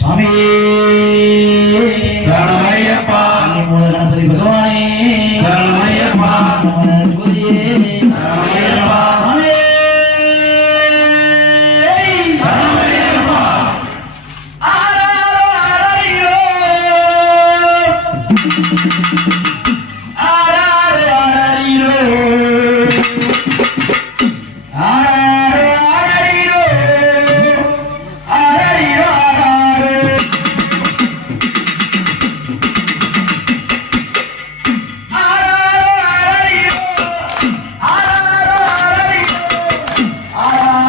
స్వామి 啊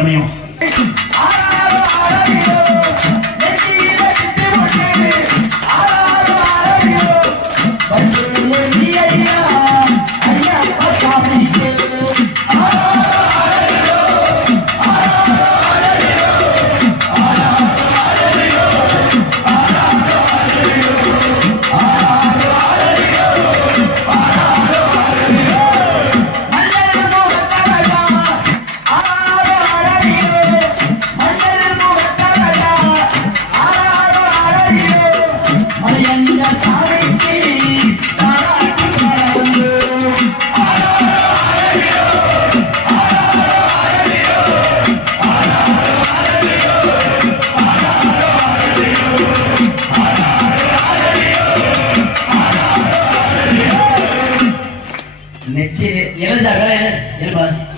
ஒவ்வொரு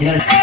இருப்பா